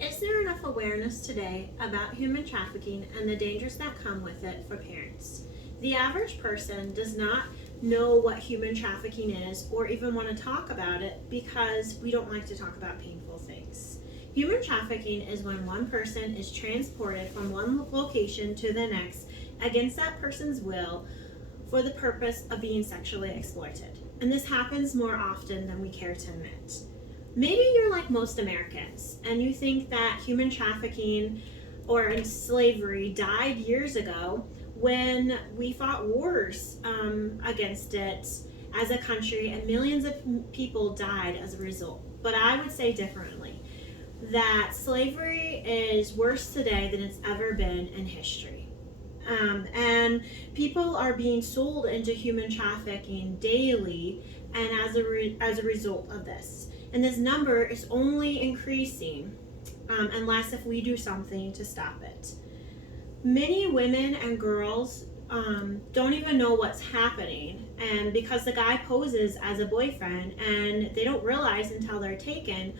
Is there enough awareness today about human trafficking and the dangers that come with it for parents? The average person does not know what human trafficking is or even want to talk about it because we don't like to talk about painful things. Human trafficking is when one person is transported from one location to the next against that person's will for the purpose of being sexually exploited. And this happens more often than we care to admit. Maybe you're like most Americans and you think that human trafficking or slavery died years ago when we fought wars against it as a country and millions of people died as a result. But I would say differently that slavery is worse today than it's ever been in history. And people are being sold into human trafficking daily and as a result of this. And this number is only increasing unless if we do something to stop it. Many women and girls don't even know what's happening, and because the guy poses as a boyfriend and they don't realize until they're taken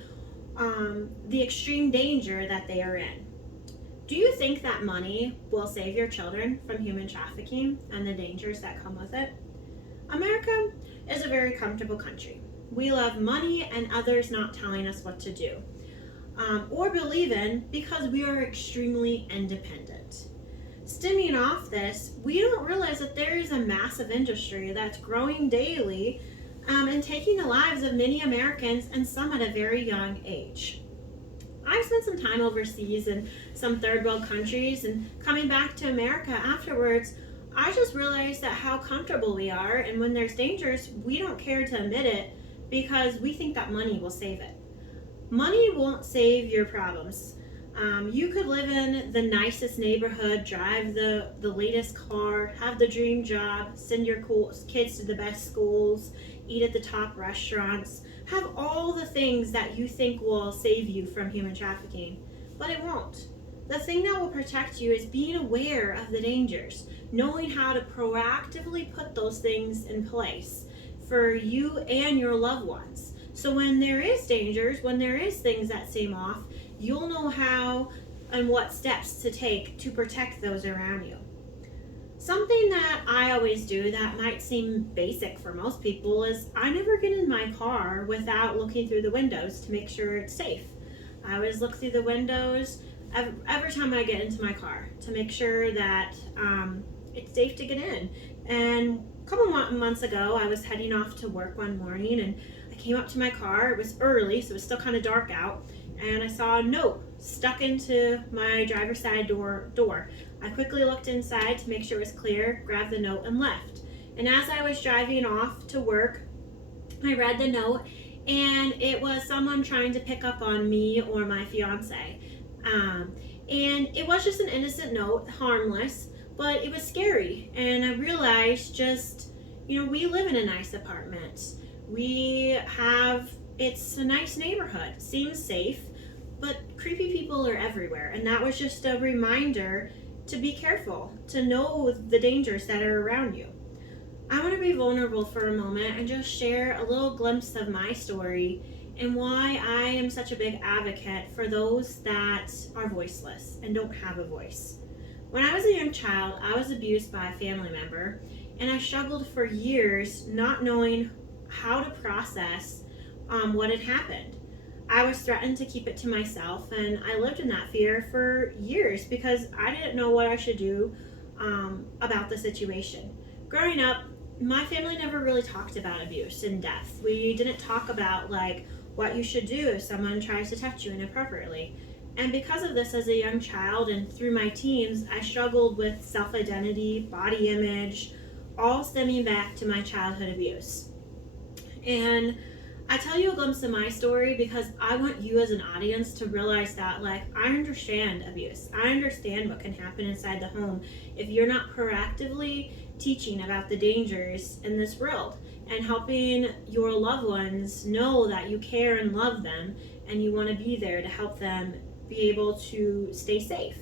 the extreme danger that they are in. Do you think that money will save your children from human trafficking and the dangers that come with it? America is a very comfortable country. We love money and others not telling us what to do or believe in because we are extremely independent. Stemming off this, we don't realize that there is a massive industry that's growing daily and taking the lives of many Americans and some at a very young age. I spent some time overseas in some third world countries, and coming back to America afterwards, I just realized that how comfortable we are, and when there's dangers, we don't care to admit it because we think that money will save it. Money won't save your problems. You could live in the nicest neighborhood, drive the latest car, have the dream job, send your kids to the best schools, eat at the top restaurants, have all the things that you think will save you from human trafficking, but it won't. The thing that will protect you is being aware of the dangers, knowing how to proactively put those things in place for you and your loved ones. So when there is dangers, when there is things that seem off, you'll know how and what steps to take to protect those around you. Something that I always do that might seem basic for most people is I never get in my car without looking through the windows to make sure it's safe. I always look through the windows every time I get into my car to make sure that it's safe to get in. And a couple months ago, I was heading off to work one morning and I came up to my car. It was early, so it was still kind of dark out, and I saw a note stuck into my driver's side door. I quickly looked inside to make sure it was clear, grabbed the note, and left. And as I was driving off to work, I read the note, and it was someone trying to pick up on me or my fiance. And it was just an innocent note, harmless, but it was scary. And I realized just, we live in a nice apartment. It's a nice neighborhood, seems safe, but creepy people are everywhere. And that was just a reminder to be careful, to know the dangers that are around you. I want to be vulnerable for a moment and just share a little glimpse of my story and why I am such a big advocate for those that are voiceless and don't have a voice. When I was a young child, I was abused by a family member, and I struggled for years not knowing how to process what had happened. I was threatened to keep it to myself, and I lived in that fear for years because I didn't know what I should do about the situation. Growing up, my family never really talked about abuse in depth. We didn't talk about what you should do if someone tries to touch you inappropriately. And because of this, as a young child and through my teens, I struggled with self-identity, body image, all stemming back to my childhood abuse. And I tell you a glimpse of my story because I want you as an audience to realize that I understand abuse. I understand what can happen inside the home if you're not proactively teaching about the dangers in this world and helping your loved ones know that you care and love them and you want to be there to help them be able to stay safe.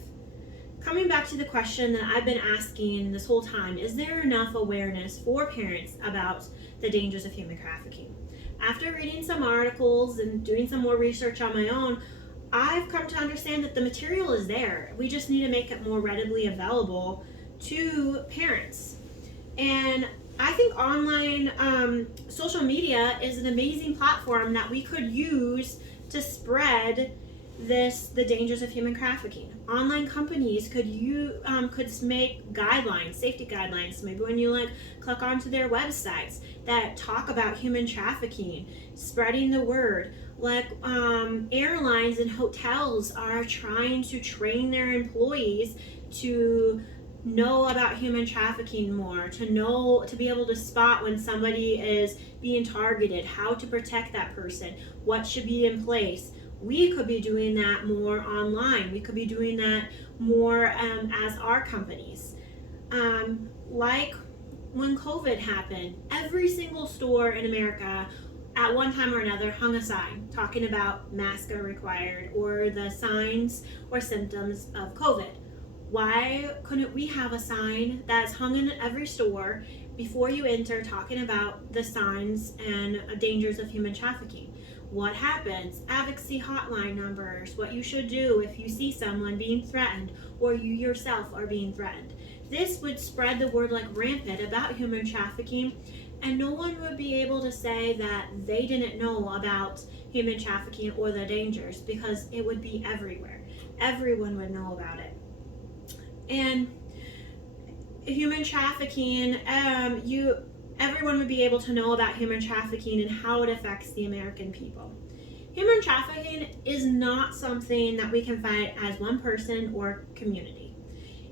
Coming back to the question that I've been asking this whole time, is there enough awareness for parents about the dangers of human trafficking? After reading some articles and doing some more research on my own, I've come to understand that the material is there. We just need to make it more readily available to parents. And I think online social media is an amazing platform that we could use to spread the dangers of human trafficking. Online companies could make guidelines, safety guidelines. Maybe when you click onto their websites that talk about human trafficking, spreading the word. Airlines and hotels are trying to train their employees to know about human trafficking more, to be able to spot when somebody is being targeted, how to protect that person, what should be in place. We could be doing that more online. We could be doing that more as our companies. Like when COVID happened, every single store in America at one time or another hung a sign talking about masks are required or the signs or symptoms of COVID. Why couldn't we have a sign that's hung in every store before you enter talking about the signs and dangers of human trafficking? What happens, advocacy hotline numbers, what you should do if you see someone being threatened or you yourself are being threatened. This would spread the word like rampant about human trafficking, and no one would be able to say that they didn't know about human trafficking or the dangers, because it would be everywhere. Everyone would know about it. And human trafficking, everyone would be able to know about human trafficking and how it affects the American people. Human trafficking is not something that we can fight as one person or community.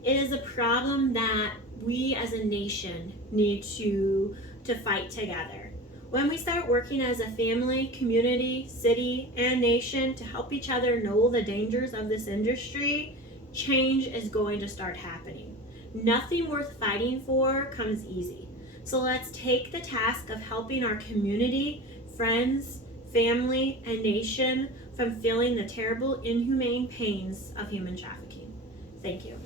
It is a problem that we as a nation need to fight together. When we start working as a family, community, city, and nation to help each other know the dangers of this industry, change is going to start happening. Nothing worth fighting for comes easy. So let's take the task of helping our community, friends, family, and nation from feeling the terrible, inhumane pains of human trafficking. Thank you.